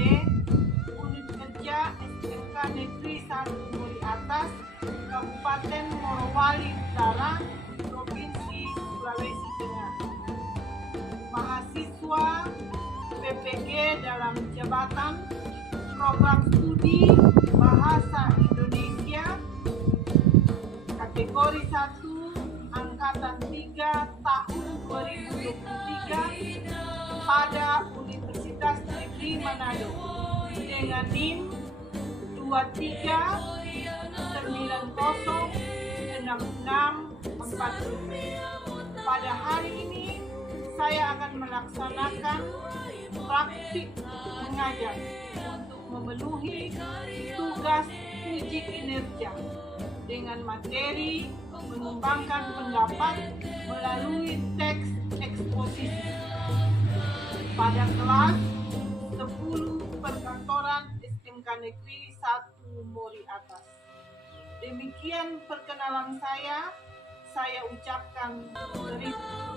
Unit Kerja SMK Negeri 1 Muri Atas, Kabupaten Morowali Utara, Provinsi Sulawesi Tengah. Mahasiswa PPG dalam jabatan Program Studi Bahasa Indonesia kategori 1 Angkatan 3 tahun 2023 pada Universitas Negeri Manado dengan NIM 23906640. Pada hari ini saya akan melaksanakan praktik mengajar untuk memenuhi tugas uji kinerja dengan materi mengembangkan pendapat melalui teks eksposisi pada kelas 10 perkantoran SMK Negeri 1 Muri Atas. Demikian perkenalan saya ucapkan terima.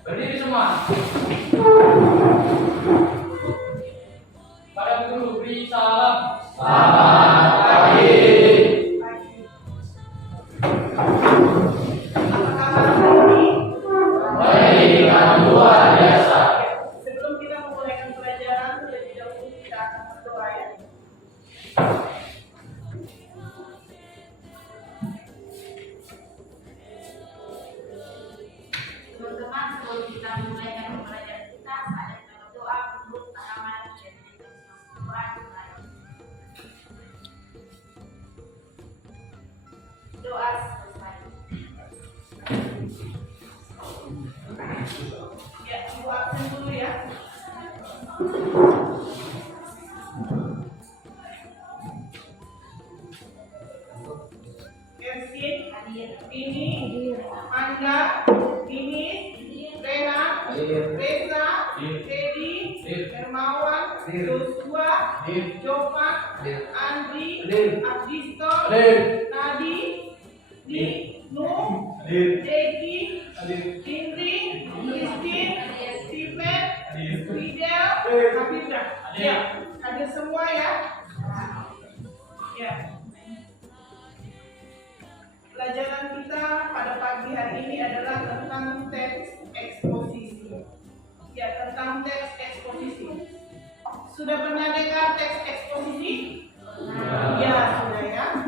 Berdiri semua. Pada guru beri salam. Selamat pagi. Apa kabar hari ini? Baik dan luar biasa. Sebelum kita memulai pelajaran, terlebih dahulu kita akan berdoa ya. Teman-teman, sebelum kita mulai pelajaran kita, saya akan berdoa untuk tanaman dan doa selesai. Ya, ibu absen dulu ya. Ersin, ini, Angga, ini, Rena, Reza, Teddy, Hermawan, Joshua, Jovan, Andri, Abdisto, Nadi, Nuh, Jeki, Indri, Christine, Stephen, Fidel, Habibra. Ya, hadir semua ya. Ya. Pelajaran kita pada pagi hari ini adalah tentang teks eksposisi. Ya, tentang teks eksposisi. Sudah pernah dengar teks eksposisi? Ya, sudah ya.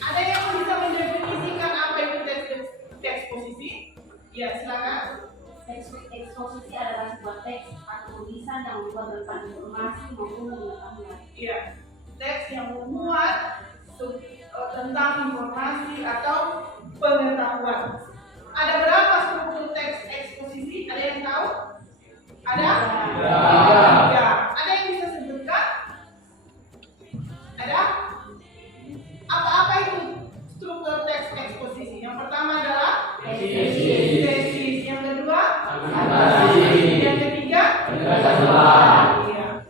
Ada yang bisa mendefinisikan apa itu teks eksposisi? Ya, silakan. Eksposisi adalah sebuah teks atau tulisan yang memuat tentang informasi maupun pengetahuan. Iya, teks yang memuat tentang informasi atau pengetahuan. Ada berapa struktur teks eksposisi? Ada yang tahu? Ada? Ya. Ada yang bisa sebutkan? Ada? Apa itu struktur teks eksposisi? Yang pertama adalah tesis. Yang kedua? Yang ketiga? Iya.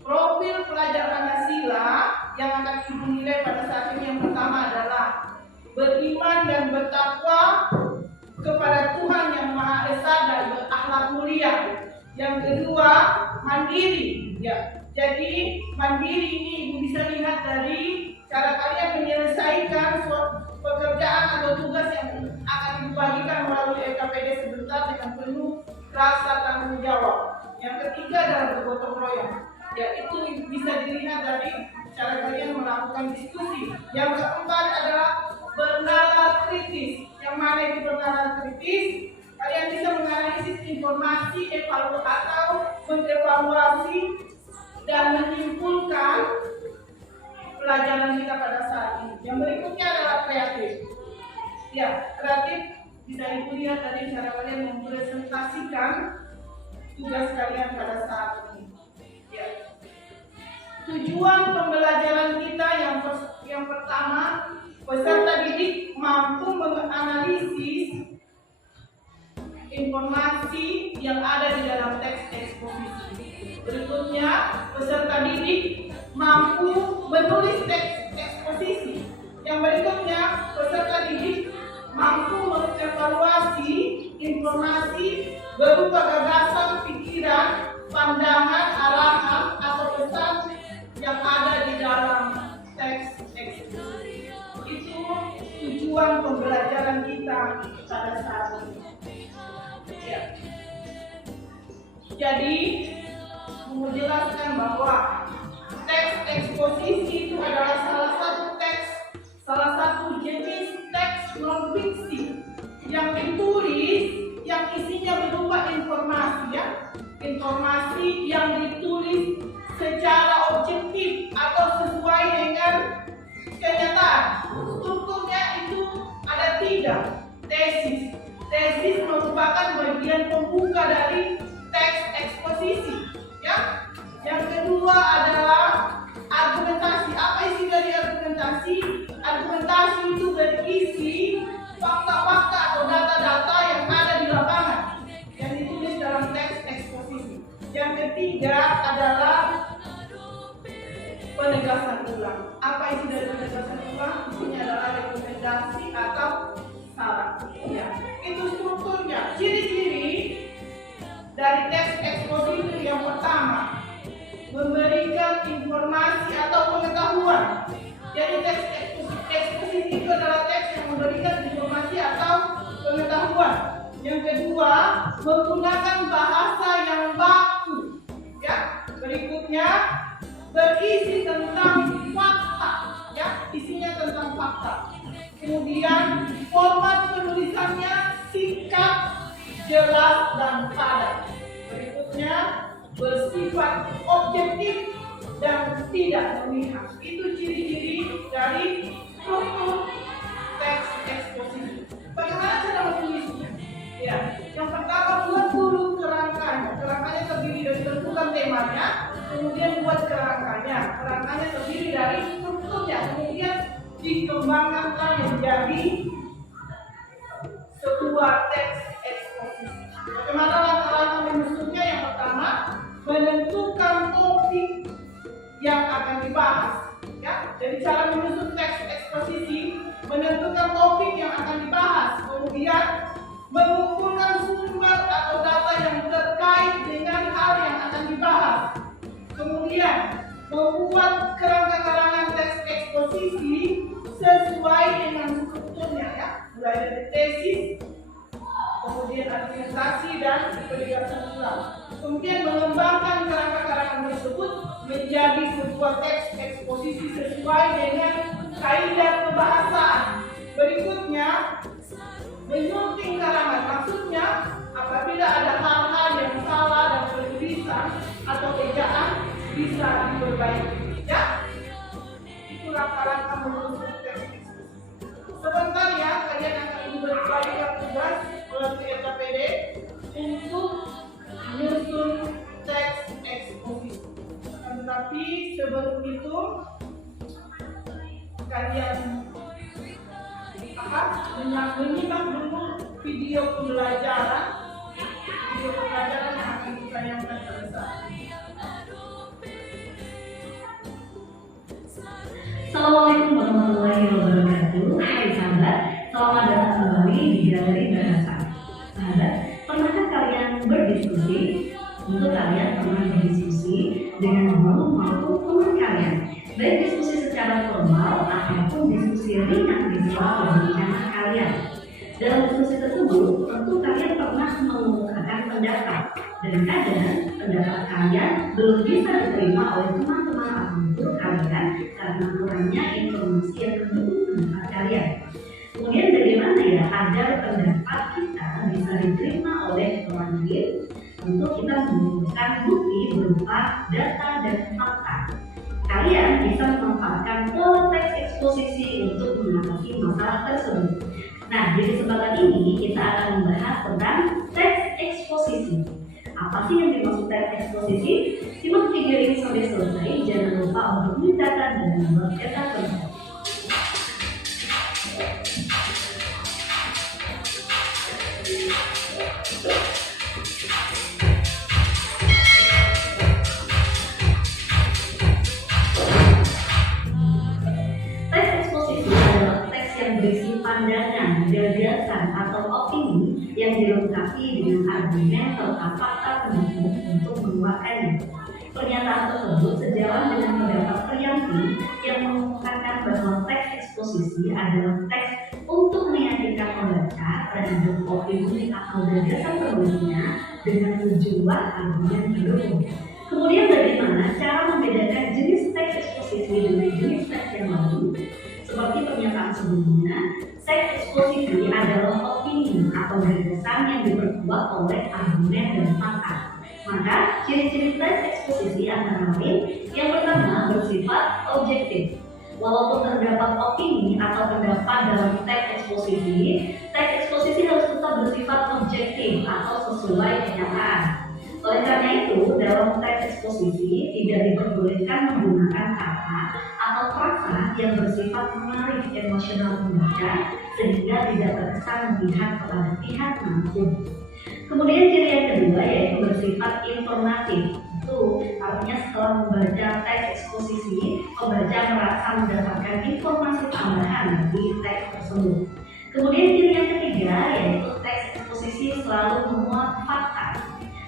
Profil pelajar Pancasila yang akan ibu nilai pada saat ini yang pertama adalah beriman dan bertakwa kepada Tuhan yang Maha Esa dan berakhlak mulia. Yang kedua, mandiri. Ya, jadi mandiri ini ibu bisa lihat dari cara kalian menyelesaikan pekerjaan atau tugas yang akan ibu bagikan melalui LKPD sebentar dengan penuh rasa tanggung jawab. Yang ketiga adalah bergotong royong. Ya, itu bisa dilihat dari cara kalian melakukan diskusi. Yang keempat adalah bernalar kritis. Yang mana itu bernalar kritis? Kalian bisa menganalisis informasi, atau mengevaluasi dan menyimpulkan pelajaran kita pada saat ini. Yang berikutnya adalah kreatif. Ya, kreatif bisa Ibu lihat tadi cara kalian mempresentasikan tugas kalian pada saat ini. Ya. Tujuan pembelajaran kita yang pertama, peserta didik mampu menganalisis informasi yang ada di dalam teks eksposisi. Berikutnya, peserta didik mampu menulis teks eksposisi. Yang berikutnya, peserta didik mampu mengevaluasi informasi berupa gagasan, pikiran, pandangan, arahan, atau pesan yang ada di dalam teks eksposisi. Itu tujuan pembelajaran kita pada saat ini. Ya. Jadi, menjelaskan bahwa teks eksposisi itu adalah salah satu jenis teks non fiksi yang ditulis, yang isinya berupa informasi, ya, informasi yang ditulis secara objektif atau sesuai dengan kenyataan. Strukturnya itu ada 3. Tesis merupakan bagian pembuka dari teks eksposisi, ya. Yang kedua adalah argumentasi. Apa isi dari argumentasi? Argumentasi itu berisi fakta-fakta atau data-data yang ada di lapangan yang ditulis dalam teks eksposisi. Yang ketiga adalah penegasan ulang. Apa isi dari penegasan ulang? Isinya adalah rekomendasi atau saran. Ya, itu strukturnya. Ciri-ciri dari teks eksposisi yang pertama, memberikan informasi atau pengetahuan. Jadi teks eksposisi itu adalah teks yang memberikan informasi atau pengetahuan. Yang kedua, menggunakan bahasa yang baku. Ya, berikutnya berisi tentang fakta. Ya, isinya tentang fakta. Kemudian format penulisannya singkat, jelas, dan padat. Berikutnya bersifat objektif dan tidak memihak. Itu ciri-ciri dari struktur teks eksposisi. Bagaimana cara menulisnya? Ya, yang pertama buat dulu kerangkanya. Kerangkanya terdiri dari tentukan temanya, kemudian buat kerangkanya. Kerangkanya terdiri dari strukturnya, kemudian dikembangkan menjadi sebuah teks eksposisi. Bagaimana langkah-langkah menyusunnya? Yang pertama, menentukan topik yang akan dibahas. Ya, jadi cara menyusun teks eksposisi, menentukan topik yang akan dibahas, kemudian mengumpulkan sumber atau data yang terkait dengan hal yang akan dibahas, kemudian membuat kerangka-karangan teks eksposisi sesuai dengan strukturnya, ya, mulai dari tesis, kemudian argumentasi dan penegasan ulang. Kemudian mengembangkan kerangka-karangan tersebut menjadi sebuah teks eksposisi sesuai dengan kaidah pembahasan. Berikutnya, menyunting karangan. Maksudnya, apabila ada hal-hal yang salah dan penulisan atau ejaan bisa diperbaiki. Ya, itu langkah-langkah menyusun teks eksposisi. Sebentar ya, kalian akan diberikan tugas melalui RKPD untuk menyusun teks eksposisi. Tetapi sebelum itu kalian menyimak dulu video pembelajaran yang akan ditayangkan pada saat ini. Assalamualaikum warahmatullahi wabarakatuh. Hai sahabat, selamat datang kembali di Galeri Bahasa. Sahabat, pernahkah kalian berdiskusi? Untuk kalian pernah berdiskusi dengan guru maupun teman kalian, baik diskusi secara formal ataupun diskusi ringan di sela perbincangan kalian. Dalam diskusi tersebut, tentu kalian pernah mengemukakan pendapat, dan kadang pendapat kalian belum bisa diterima oleh teman-teman atau guru kalian karena kurangnya informasi yang mendukung pendapat kalian. Kemudian bagaimana ya agar pendapat kita bisa diterima oleh teman lain? Untuk kita mengumpulkan bukti berupa data dan fakta. Kalian bisa memanfaatkan pola teks eksposisi untuk mengatasi masalah tersebut. Nah, di kesempatan ini kita akan membahas tentang teks eksposisi. Apa sih yang dimaksud teks eksposisi? Simak video ini sampai selesai. Jangan lupa untuk mencatat dan membuat cetak bersama. Teks eksposisi adalah teks yang berisi pandangan, gagasan, atau opini yang dilengkapi dengan argumen serta fakta pendukung untuk menguatkannya. Pernyataan tersebut sejalan dengan pendapat Priyanti yang mengungkapkan bahwa teks eksposisi adalah teks untuk meyakinkan pembaca terhadap opini atau gagasan penulisnya dengan sejumlah argumen pendukung. Kemudian bagaimana cara membedakan jenis teks eksposisi dengan jenis teks yang lain? Seperti pernyataan sebelumnya, teks eksposisi adalah opini atau gagasan yang diperkuat oleh argumen dan fakta. Maka ciri-ciri teks eksposisi antara lain, yang pertama bersifat objektif. Walaupun terdapat opini atau pendapat dalam teks eksposisi harus tetap bersifat objektif atau sesuai kenyataan. Oleh karena itu, dalam teks eksposisi tidak diperbolehkan menggunakan kata atau frasa yang bersifat menarik emosional pembaca sehingga tidak terkesan memihak kepada pihak manapun. Kemudian ciri yang kedua yaitu bersifat informatif. Itu artinya setelah membaca teks eksposisi, pembaca merasa mendapatkan informasi tambahan di teks tersebut. Kemudian ciri yang ketiga yaitu teks eksposisi selalu memuat fakta.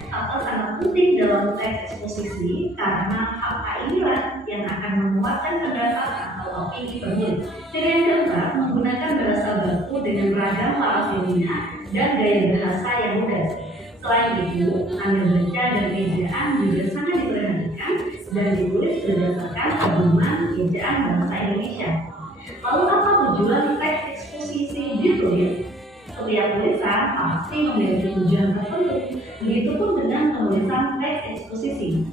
Fakta sangat penting dalam teks eksposisi karena fakta inilah yang akan menguatkan pendapat atau opini penulis. Ciri yang keempat menggunakan bahasa baku dengan ragam parafilnya dan gaya bahasa yang lugas. Selain itu, tanda baca dan ejaan juga sangat diperhatikan dan ditulis berdasarkan pedoman ejaan bahasa Indonesia. Lalu apa tujuan teks eksposisi ditulis? Setiap tulisan pasti memiliki tujuan tertentu. Begitupun dengan penulisan teks eksposisi.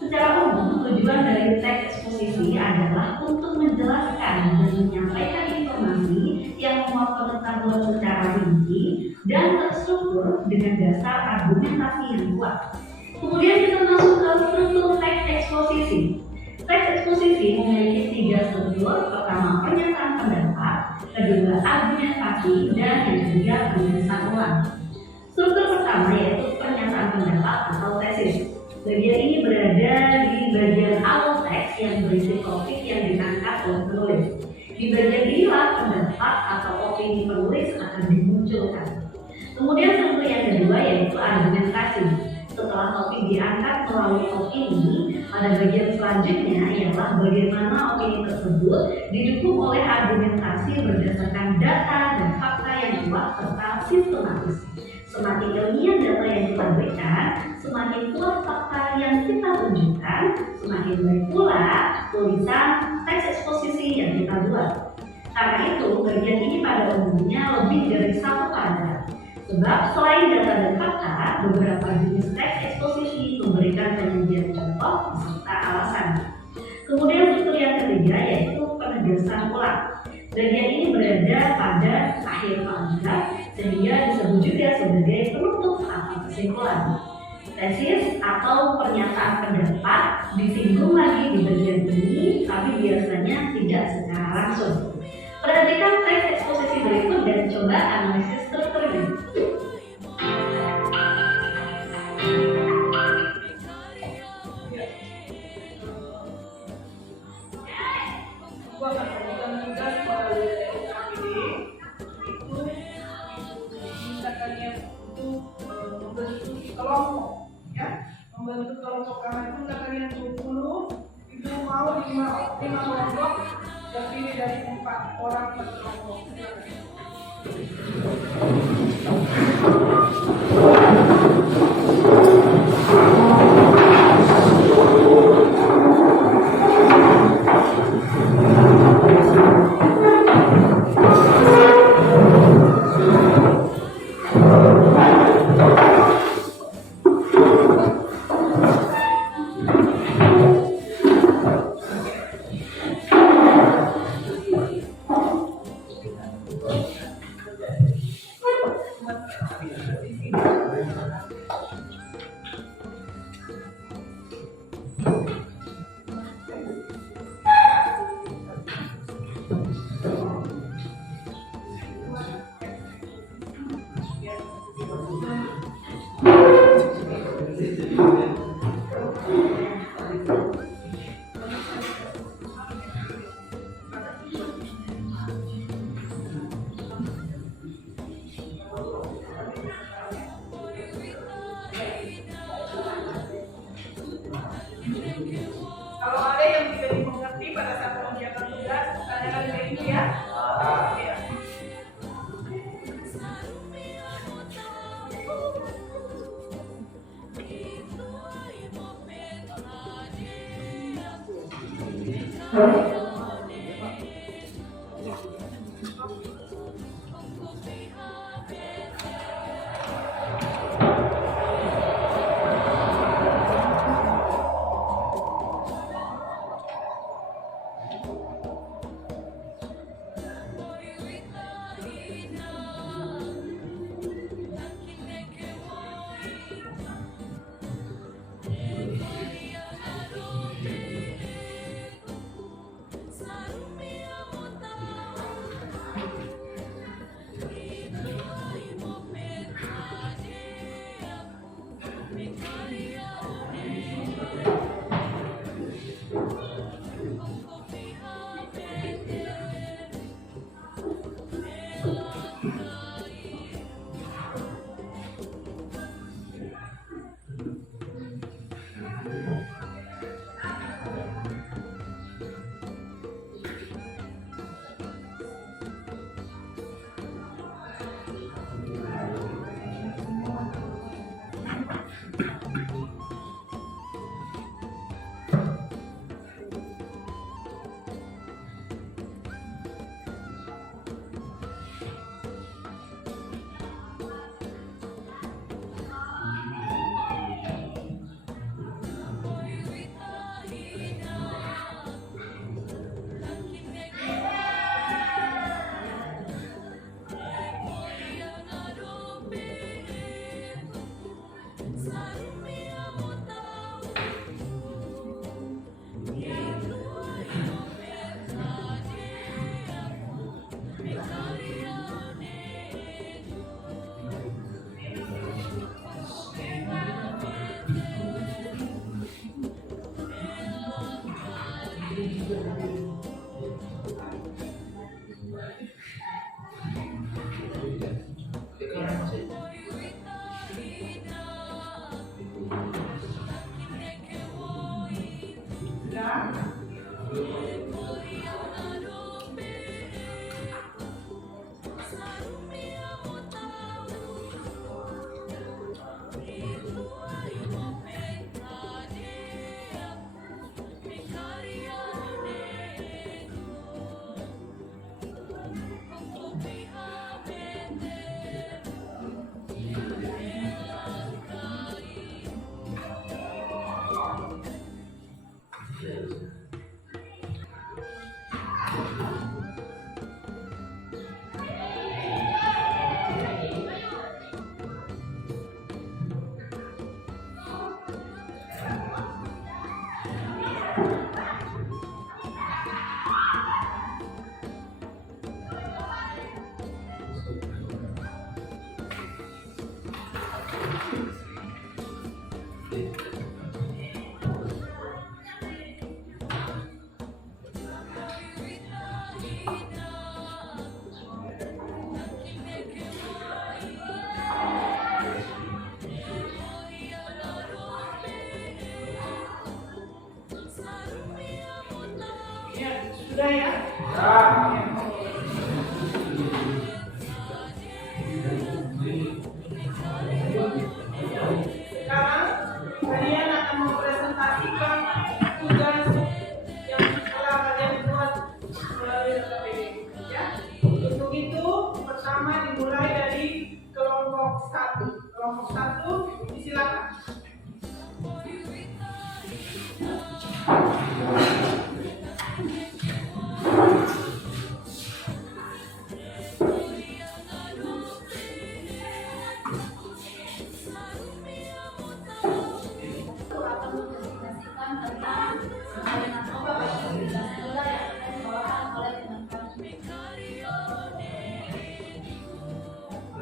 Secara umum, tujuan dari teks eksposisi adalah untuk menjelaskan dan menyampaikan informasi yang memuat pengetahuan secara rinci dan terstruktur dengan dasar argumentasi yang kuat. Kemudian kita masuk ke struktur teks eksposisi. Teks eksposisi memiliki 3 struktur. Pertama, pernyataan pendapat, kedua, argumentasi, dan yang ketiga, penulisan ulang. Struktur pertama yaitu pernyataan pendapat atau tesis. Bagian ini berada di bagian awal teks yang berisi topik yang diangkat oleh penulis. Di bagian inilah pendapat atau opini penulis akan dimunculkan. Kemudian struktur yang kedua yaitu argumentasi. Setelah topik diangkat melalui opini, pada bagian selanjutnya ialah bagaimana opini tersebut didukung oleh argumentasi berdasarkan data dan fakta yang kuat serta sistematis. Semakin ilmiah data yang kita berikan, semakin kuat fakta yang kita tunjukkan, semakin baik pula tulisan teks eksposisi yang kita buat. Karena itu, bagian ini pada umumnya lebih dari 1 paragraf. Sebab selain data dan fakta, beberapa jenis teks eksposisi memberikan penyajian contoh beserta alasan. Kemudian struktur yang ketiga yaitu penegasan ulang. Bagian ini berada pada akhir paragraf sehingga disebut juga sebagai penutup atau kesimpulan. Tesis atau pernyataan pendapat disinggung lagi di bagian ini, tapi biasanya tidak secara langsung. Perhatikan teks eksposisi berikut dan coba analisis strukturnya. Gua akan berikan tugas pada KPD itu minta kalian untuk membentuk kelompok, ya, membentuk kelompok karena itu minta kalian 20 itu mau 5 kelompok terdiri dari 4 orang per kelompok. Kalau ada yang tidak dimengerti pada saat pengerjaan tugas, tanyakan ke ibu ya. Ya. Sudah ya? Sekarang kalian akan mempresentasikan tugas yang telah kalian buat melalui KPD. Ya. Untuk itu pertama dimulai dari kelompok 1. Kelompok 1 disilakan.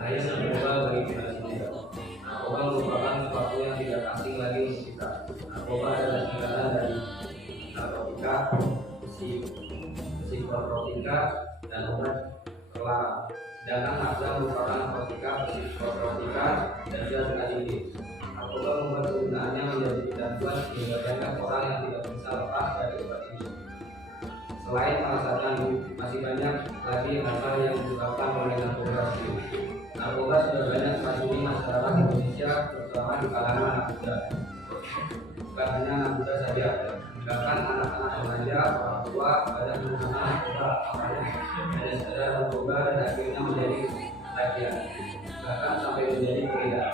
bahaya narkoba bagi generasi muda. Narkoba merupakan sesuatu yang tidak asing lagi untuk kita. Narkoba adalah singkatan dari narkotika, psikotropika, dan obat terlarang. Sedangkan nafsa merupakan narkotika, psikotropika, dan zat aditif. Narkoba membuat penggunaannya menjadi tidak luas sehingga banyak orang yang tidak bisa lepas dari obat ini. Selain alasannya, masih banyak lagi hal yang disebabkan oleh narkoba sendiri. Narkoba sudah banyak meracuni masyarakat Indonesia, terutama di kalangan anak muda. Bukan hanya anak muda saja, bahkan anak-anak remaja, orang tua banyak menggunakan narkoba, hanya sekedar narkoba dan akhirnya menjadi ketagihan, bahkan sampai menjadi pengedar.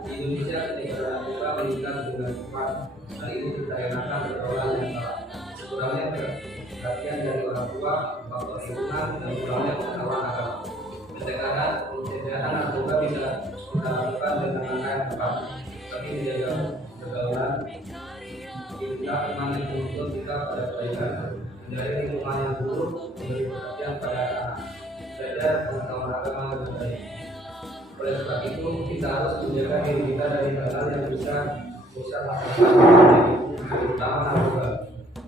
Di Indonesia, ketika narkoba meningkat dengan cepat, hal itu dikarenakan pergaulan yang salah. Kurangnya perhatian dari orang tua, faktor lingkungan, dan kurangnya pengetahuan agama. Pencegahan narkoba bisa kita lakukan dengan langkah yang tepat, seperti menjaga pergaulan, kita kembali menuntut kita pada kebaikan, menjadi lingkungan yang buruk, memberi perhatian pada anak, belajar pengetahuan agama lebih baik. Oleh sebab itu, kita harus menjaga diri kita dari hal-hal yang bisa merusak masa depan, terutama narkoba.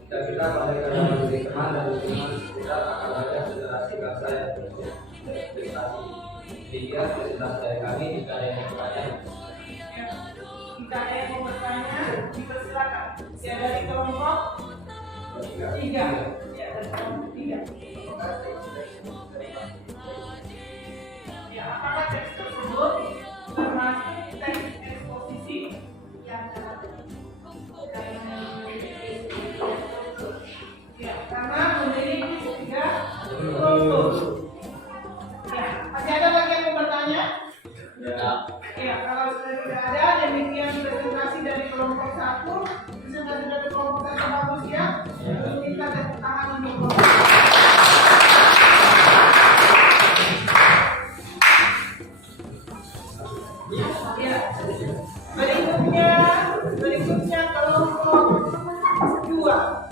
Jika kita kembali dalam memberi teman dan lingkungan sekitar, akan ada generasi bangsa yang berprestasi. Demikian presentasi dari kami. Jika ada yang bertanya, jika ada yang mau bertanya, dipersilakan. Ya, dari kelompok 3. Ya, dari kelompok 3. Ya, apakah teks tersebut termasuk teks eksposisi yang ya, karena memiliki 3 kelompok. Ya, masih ada lagi yang mau bertanya? ya, Ya, kalau sudah tidak ada, demikian presentasi dari kelompok 1. Presentasi dari kelompok 1 bagus ya. Lalu kita tepuk tangan untuk kelompok. Ya, berikutnya kelompok 2.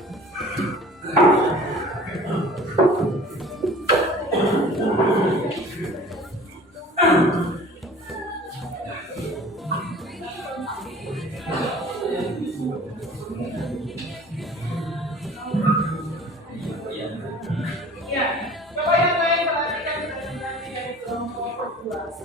Ya, coba yang lain perhatikan presentasi dari kelompok 2.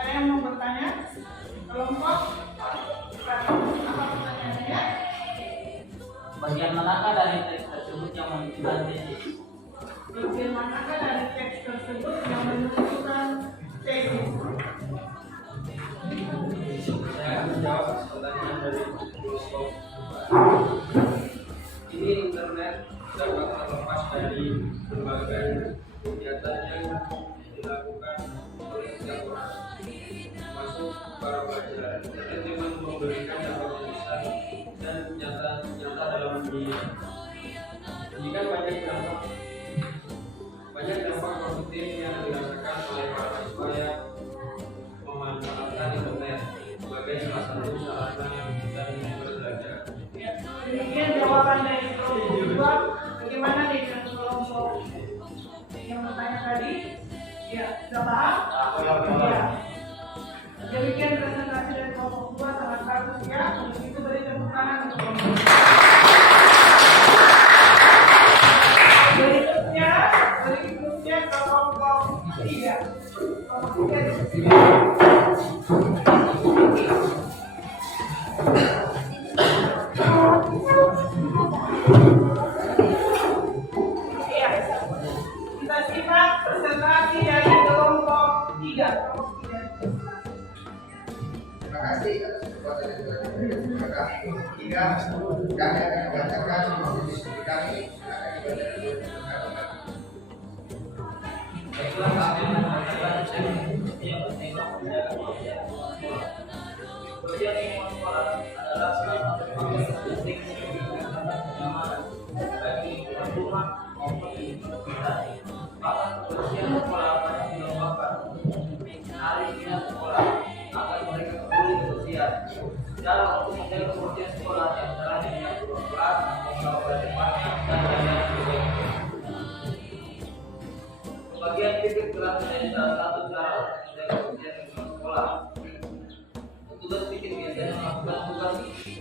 Ada yang mau bertanya? Kelompok? Apa pertanyaannya? Bagian manakah dari teks tersebut yang menunjukkan tesis? Bagian manakah dari teks tersebut yang menunjukkan tesis? saya akan menjawab pertanyaan dari Yusuf. Ini internet dapat terlepas dari berbagai kegiatan yang dilakukan oleh setiap orang, termasuk para pelajar, dan dengan memberikan dampak yang besar dan nyata dalam dunia. Jika banyak dampak positif yang dirasakan oleh para siswa yang memanfaatkan internet sebagai salah satu sarana dan belajar. Demikian jawaban dari kelompok kedua. Bagaimana dengan kelompok yang bertanya tadi? Ya, sudah paham? Ya. Demikian presentasi dari kelompok kedua, sangat bagus ya. Untuk itu beri tepuk tangan untuk kelompok. Berikutnya kelompok tiga. Kelompok tiga. Kita simak presentasi dari kelompok tiga. Terima kasih atas kesempatan yang telah diberikan kepada kami. Tiga, kami akan membacakan hasil diskusi kami yang akan dibacakan oleh rekan-rekan. Baiklah, kami mengatakan yang penting menjaga kebersihan sekolah. Kebersihan lingkungan sekolah adalah salah satu faktor penting karena kenyamanan bagi lingkungan rumah maupun lingkungan sekitar. Maka kebersihan sekolah banyak dilombakan. Hari ini sekolah agar mereka peduli kebersihan. Cara untuk menjaga kebersihan sekolah yang caranya dengan kelas, membawa tempatnya dan lain-lain sebagainya. Pembagian titik kelas menjadi salah satu cara untuk menjaga kebersihan lingkungan sekolah. Petugas titik biasanya melakukan tugas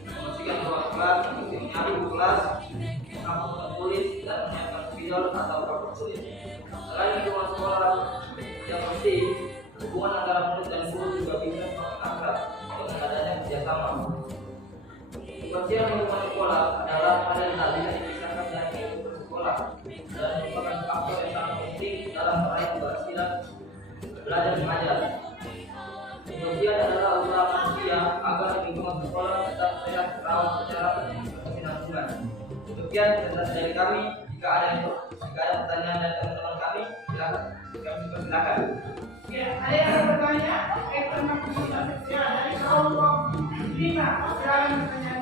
membersihkan ruang kelas, menyapu kelas, menghapuskan tulis, dan menyiapkan spidol atau papan tulis. Selain lingkungan sekolah yang bersih, hubungan antara murid dan guru juga bisa semakin akrab dengan adanya kerjasama. Kebersihan lingkungan sekolah adalah hal yang tak bisa dipisahkan dari kehidupan sekolah dan merupakan faktor yang sangat penting dalam meraih keberhasilan belajar mengajar. Kebersihan adalah usaha manusia agar lingkungan sekolah tetap sehat, terawat secara berkesinambungan. Demikian presentasi dari kami. Jika ada pertanyaan dari teman-teman kami, silakan. Ya, ada yang bertanya? Terima kasih. Ya, dari kelompok 5. Silakan bertanya.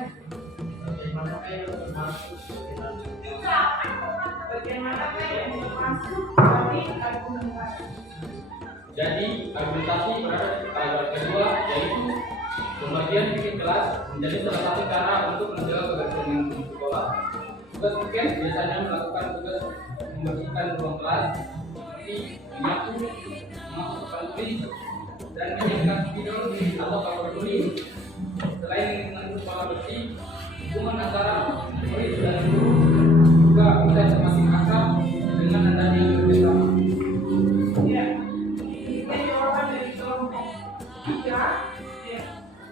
Bagaimana yang masuk dari argumentasi? Jadi argumentasi pada paragraf kedua yaitu pembagian titik kelas menjadi salah satu cara untuk menjaga kebersihan lingkungan sekolah. Tugas mungkin biasanya melakukan tugas membersihkan ruang kelas seperti menyapu, memasukkan tulis, dan menyiapkan spidol atau papan tulis. Selain lingkungan sekolah bersih, hubungan antara murid dan guru juga bisa semakin akrab dengan adanya kerjasama. Ya, ini jawaban dari kelompok 3. Ya.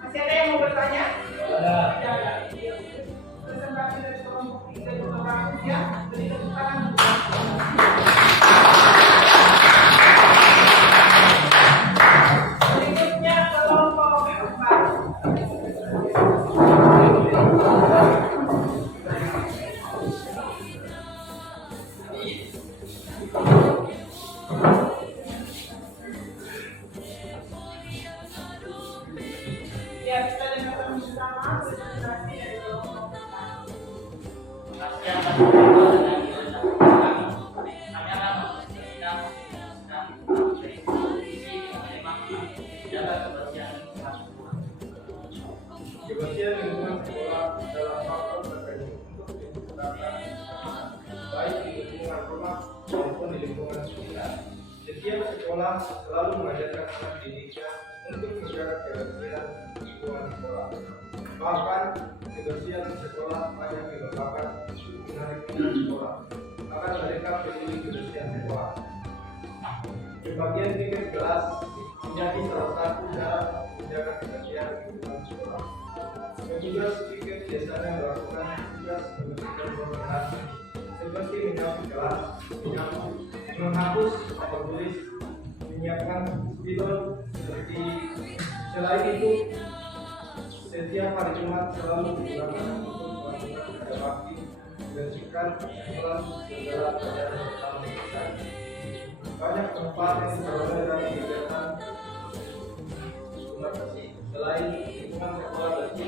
Masih ada yang mau bertanya? Ada. Ya. Presentasi dari kelompok 3 juga bagus ya. Beri tepuk tangan. Berikutnya kelompok 4. Ya, kita dengarkan bersama presentasi dari kelompok 4. Kami akan menjaga kebersihan lingkungan sekolah. Kebersihan lingkungan sekolah adalah faktor terpenting untuk diciptakan baik di lingkungan rumah maupun di lingkungan sekitar. Setiap sekolah selalu mengajarkan anak didiknya untuk menjaga kebersihan lingkungan sekolah. Bahkan kebersihan sekolah banyak dilombakan dengan lingkungan sekolah agar mereka peduli kebersihan sekolah. Pembagian tiket kelas menjadi salah satu cara menjaga kebersihan lingkungan sekolah. Petugas tiket biasanya melakukan tugas membersihkan ruang kelas seperti menyapu kelas, menghapus papan tulis, menyiapkan spidol seperti. Selain itu, setiap hari Jumat selalu digunakan untuk melakukan kerja bakti, membersihkan sekolah segala pelajaran pertama kita. banyak manfaat yang diperoleh dari kegiatan edukasi. Selain lingkungan sekolah tadi,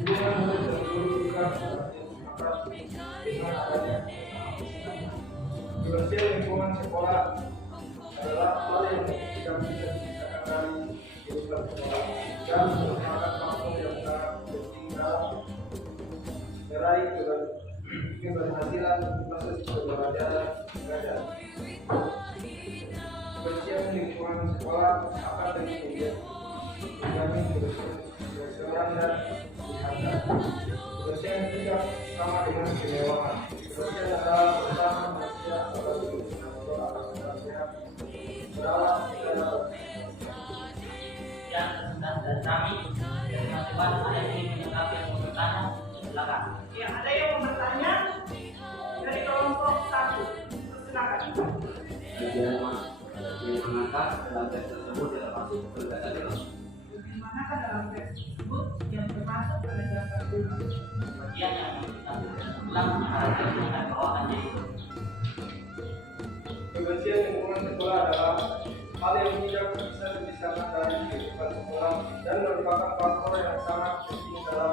hubungan murid dan guru juga semakin dengan adanya kebersihan lingkungan sekolah adalah hal yang tidak bisa dipisahkan dari kehidupan sekolah dan merupakan faktor yang sangat penting dalam meraih keberhasilan proses pembelajaran mengajar. Kebersihan lingkungan sekolah akan menjadi menjamin kebersihan dan kesehatan. Kebersihan tidak sama dengan kemewahan. Kebersihan adalah bersama manusia pada kebersihan sehat, berawat dan yang sesudah dan kami dari teman-teman ada yang ingin menanggapi yang mau bertanya, silakan. Ya, ada yang mau bertanya dari kelompok 1. Silakan. Bagian manakah dalam teks tersebut yang termasuk penegasan jelas? Di manakah dalam teks tersebut yang termasuk penegasan hukum? Bagian yang kita ulang mengarahkan dengan bawaannya itu. kebersihan lingkungan sekolah adalah hal yang tidak bisa dipisahkan dari kehidupan sekolah dan merupakan faktor yang sangat penting dalam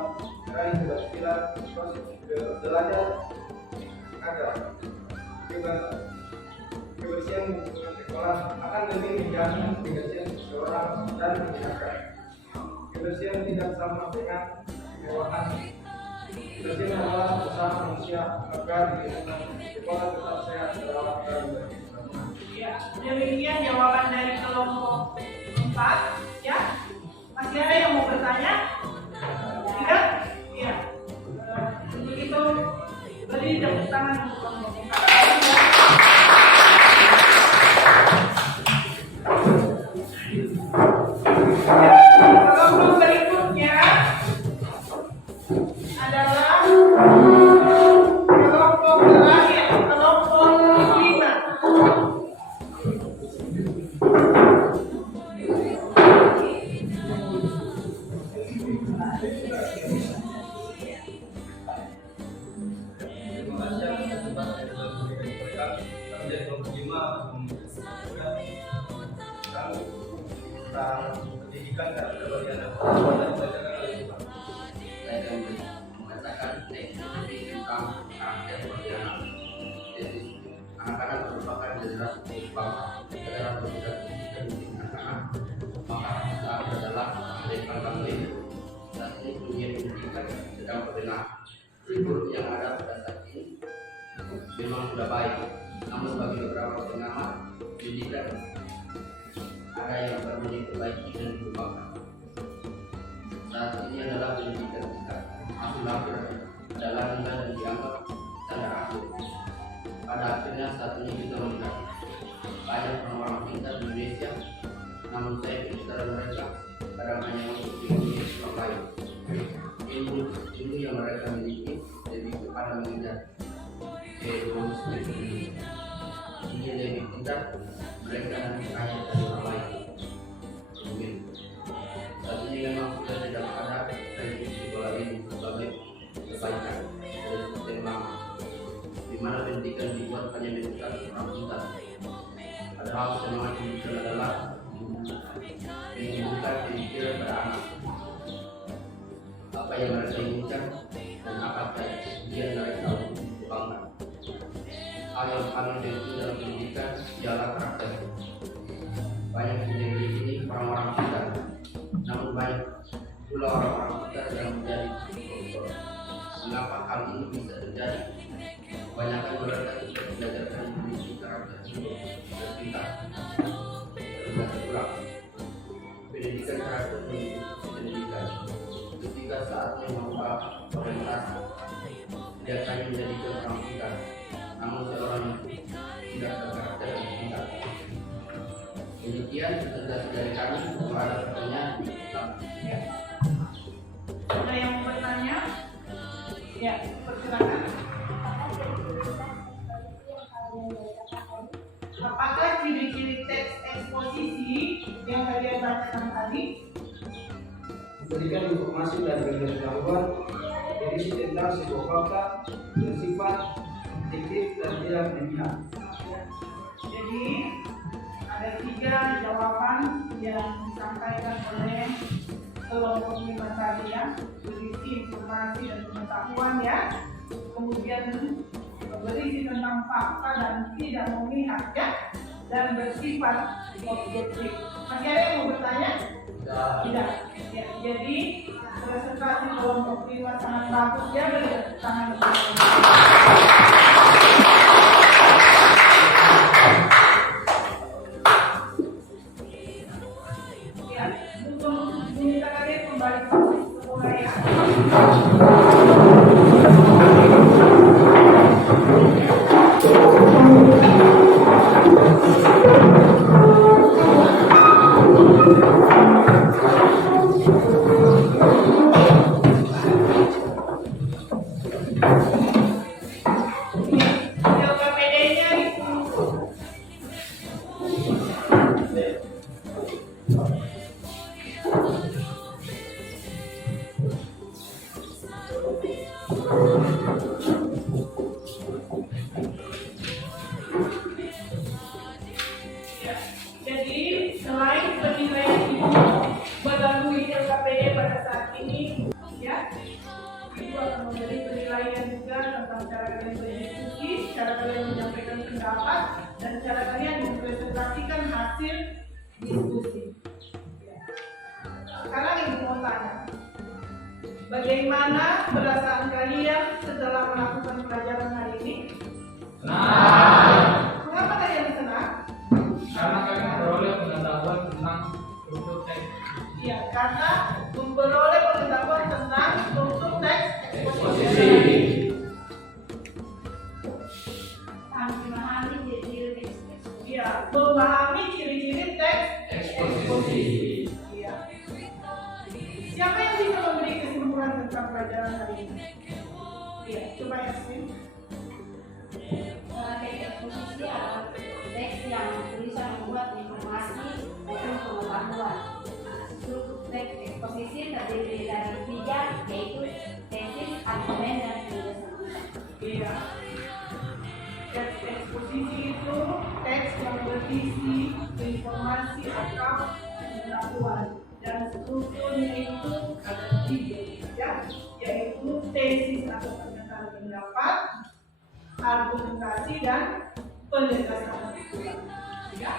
meraih keberhasilan proses belajar mengajar. Kebersihan lingkungan sekolah akan lebih menjamin kebersihan seseorang dan masyarakat. Kebersihan tidak sama dengan kemewahan. Kebersihan adalah usaha manusia agar lingkungan sekolah tetap sehat, terawat dan bersih. Ya, demikian jawaban dari kelompok 4. Ya, masih ada yang mau bertanya? Tidak? Iya. Untuk itu, beri tepuk tangan untuk kelompok 4. Ya, kelompok berikutnya adalah kelompok terakhir, kelompok 5. Pendidikan dan kebahagiaan. Saya akan membacakan teks tentang karakter perjalanan. Jadi, anak-anak merupakan generasi bangsa. Dalam berbeda pendidikan anak-anak, maka kita adalah mereka kami. Saat ini dunia pendidikan sedang berbenah. Figur yang ada pada saat ini memang sudah baik, namun bagi beberapa pengamat pendidikan ada yang perlu diperbaiki dan dikembangkan. Saat ini adalah pendidikan kita masih lahir adalah rendah dan dianggap standar akhir. Pada akhirnya saat ini kita melihat banyak orang-orang pintar di Indonesia, namun saya pintar mereka kadang hanya untuk ilmu orang lain. Ilmu yang mereka miliki lebih kepada mengejar keegoisan. Ini lebih pintar mereka nanti kaya dari orang lain. Mungkin saat ini memang sudah tidak ada revisi bola ini sebagai kebaikan dari sistem lama, di mana pendidikan dibuat hanya menentukan orang pintar. Padahal semangat pendidikan adalah menumbuhkan pemikiran pada anak, apa yang mereka inginkan dan apa yang mereka untuk dikembangkan. Hal yang paling penting dalam pendidikan ialah karakter. Banyak di negeri ini orang-orang pintar, namun banyak pula orang-orang pintar yang menjadi koruptor. Mengapa hal ini bisa terjadi? Kebanyakan mereka tidak belajarkan memiliki karakter hidup dan pintar. Terus ulang, pendidikan karakter menjadi pendidikan. Ketika saatnya mengubah orientasi, tidak hanya menjadikan orang pintar, namun seorang yang tidak berkarakter dan pintar. Demikian tugas dari kami. Ada pertanyaan? Ada yang mau bertanya? Ya, persilakan. Apakah ciri-ciri teks eksposisi yang kalian bacakan tadi? Memberikan informasi dan pengetahuan berisi tentang sebuah fakta bersifat objektif dan tidak berpihak. Jadi Ada 3 jawaban yang disampaikan oleh kelompok 5 tadi ya, berisi informasi dan pengetahuan ya, kemudian berisi tentang fakta dan tidak memihak ya, dan bersifat objektif. Masih ada yang mau bertanya? Tidak. Ya, jadi presentasi kelompok 5 sangat bagus ya, beri tangan. Ya, untuk kita kalian kembali ke sekolah ya. LKPD-nya itu ya. Jadi selain penilaian itu melalui LKPD pada saat ini ya, itu akan memberi penilaian juga tentang cara kalian berdiskusi, cara kalian menyampaikan pendapat, dan cara kalian mempresentasikan hasil diskusi. Ya. Sekarang ibu mau tanya, bagaimana perasaan kalian setelah melakukan pelajaran hari ini? Mengapa kalian senang? Karena kami memperoleh pengetahuan tentang struktur teks. Iya, karena memperoleh pengetahuan tentang struktur teks eksposisi. Memahami ciri-ciri teks. Iya, memahami ciri-ciri teks eksposisi. Iya. Siapa yang bisa memberi kesimpulan tentang pelajaran hari ini? Iya, coba Yasmin. Teks eksposisi adalah teks yang tulisan membuat informasi maupun pengetahuan. Struktur teks eksposisi terdiri dari 3, yaitu tesis, argumen, dan penjelasan. Iya. Teks eksposisi itu teks yang berisi informasi atau pengetahuan, dan strukturnya itu ada 3 ya, yaitu tesis atau pernyataan pendapat, argumentasi, dan penjelasan ya.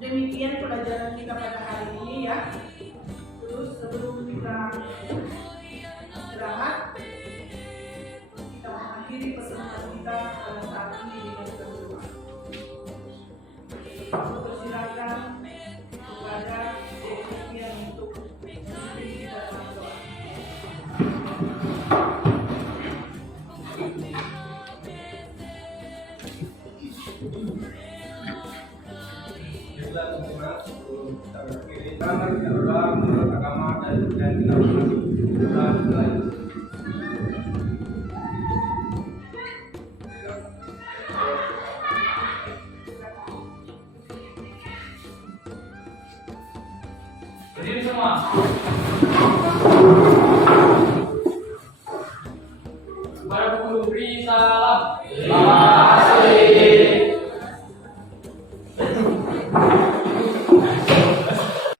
Demikian pelajaran kita pada hari ini ya. Terus sebelum kita istirahat, kita mengakhiri pertemuan kita pada saat ini di Master Rumah. Aku persilakan kepada Christian untuk memimpin kita dalam doa. Baiklah teman-teman, sebelum kita berakhiri, mari kita berdoa menurut agama dan kita mulai. Berdiri semua.